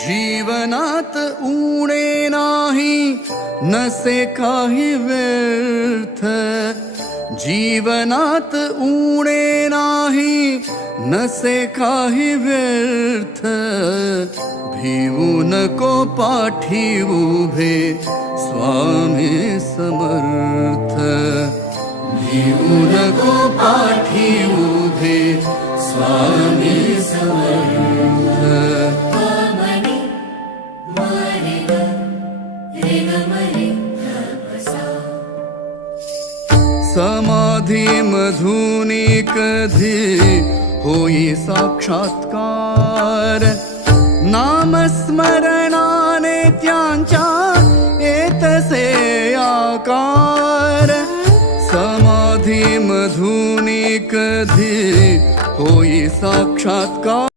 जीवनात उणे नाही नसे काही व्यर्थ, जीवनात उणे नाही नसे काही व्यर्थ, भिवू नको पाठी उभे स्वामी समर्थ, भिवू नको पाठी उभे स्वामी समर्थ. समाधी मधुनी कधी होई साक्षात्कार, नामस्मरणाने त्यांच्या येतसे आकार. समाधी मधुनी कधी होई साक्षात्कार,